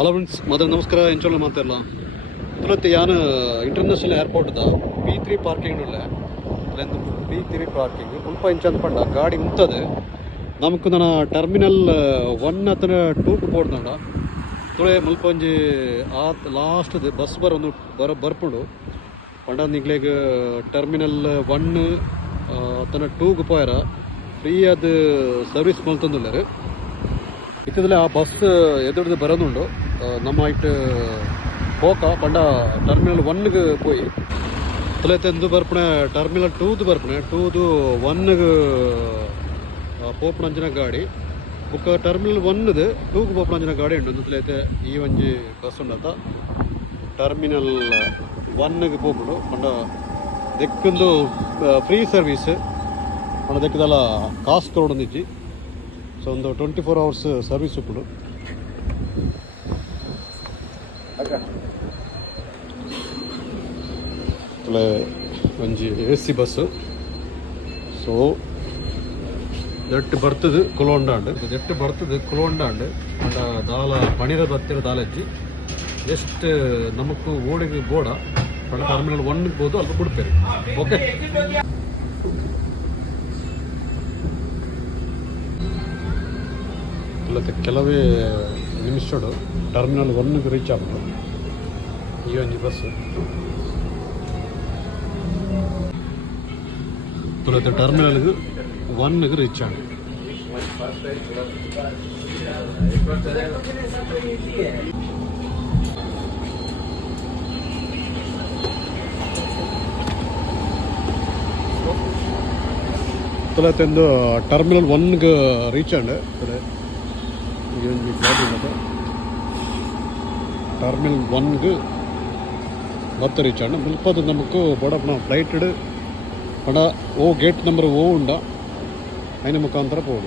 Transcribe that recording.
Hello friends, ಮೊದಲು ನಮಸ್ಕಾರ. ಎಂಚೋಲ್ಲ ಮಾತಾಡಲ್ಲ ತುಲತ್ತೆ ಯಾನು ಇಂಟರ್ನ್ಯಾಷನಲ್ ಏರ್ಪೋರ್ಟ್ದ P3 ಪಾರ್ಕಿಂಗ್ ಉಳ್ಳೆ ಅಲ್ಲೆಂದು P3 ಪಾರ್ಕಿಂಗ್ ಸ್ವಲ್ಪ ಇಂಚಂದ ಪಂಡ ಗಾಡಿ ಉಂತದು ನಮಕ್ ನನ್ನ ಟರ್ಮಿನಲ್ 1 ಅತನ 2ಗೆ ಪೋಡ್ದಂಡ ತುಳೆ ಮುಲ್ಪ ಒಂಜಿ ಆ ಲಾಸ್ಟ್ ಬಸ್ ಬರ್ಪುಂಡು ಪಂಡ ನಿಗ್ಲೆಗ್ ಟರ್ಮಿನಲ್ 1 ಅತನ 2ಗೆ ಪೋಯರ ಫ್ರೀ ಅದು ಸರ್ವಿಸ್ ಮಲ್ತಂದುಲ್ಲೇರು ಇತ್ತದಲ್ಲೇ ಆ ಬಸ್ ಎದುರ್ದು ಬರೋದುಂಡು ನಮ್ಮ ಇಟ್ಟು ಹೋಕ ಪಂಡ ಟರ್ಮಿನಲ್ 1ಗೆ ಪೋಯಿ ತುಲೆತೆಂದು ಬರ್ಪಣೆ ಟರ್ಮಿನಲ್ 2ದು ಬರ್ಪಣೆ 2ದು 1ಗೆ ಪೋಪಣಂಜಿನ ಗಾಡಿ ಬುಕ್ಕ ಟರ್ಮಿನಲ್ 1ದು 2ಗೆ ಪೋಪಣಂಜಿನ ಗಾಡಿ ಉಂಡು ತುಲೆತೆ ಈ ಒಂಜಿ ಬಸ್ ಉಂಡತ ಟರ್ಮಿನಲ್ 1ಗೆ ಪೋಪುಂಡು ಪಂಡ ದೆಕ್ಕೊಂದು ಫ್ರೀ ಸರ್ವೀಸ್ ಪಂಡ ದೆಕ್ಕದಲ್ಲ ಕಾಸು ಕೊರೊಂದಿಜ್ಜಿ ಸೊ ಒಂದು 24 hours ಸರ್ವಿಸ್ ಉಪ್ಪುಡು ಒಂಜಿ AC ಬಸ್ಸು. ಸೊ ದೆಟ್ಟು ಬರ್ತದೆ ಕುಲೋಂಡಾಂಡ್ ಅಂಡ ದಾಲ ಪಣಿರ ಬತ್ತಿರ ದಾಲಜ್ಜಿ ಜಸ್ಟ್ ನಮಕ್ ಓಡಿಗೆ ಬೋಡ ಪಂಡ ಟರ್ಮಿನಲ್ 1ಗೆ ಬೋದು ಅಲ್ಪ ಕೊಡ್ಪೇರಿ. ಓಕೆ, ಕೆಲವೇ ನಿಮಿಷಡು ಟರ್ಮಿನಲ್ 1ಗೆ ರೀಚ್ ಆಗ್ಬೋದು ಈ ಒಂಜಿ ಬಸ್. ತುಲತೆ ಟರ್ಮಿನಲ್ಗೆ 1ಗೆ ರೀಚ್ ಆಗ ತುಲತೆಂದು ಟರ್ಮಿನಲ್ 1ಗೆ ರೀಚ್ ಆಂಡ್ ಟರ್ಮಿನಲ್ 1ಗೆ ಮತ್ತೆ ರೀಚ್ ಆಂಡ್ ಮುಲ್ಪದು ನಮಕ್ ಬೋಡಪ್ನ ಫ್ಲೈಟ್ ಪಂಡ ಓ ಗೇಟ್ ನಂಬರ್ 0 ಉಂಡ അതിന് മുഖാന്തരം പോകും.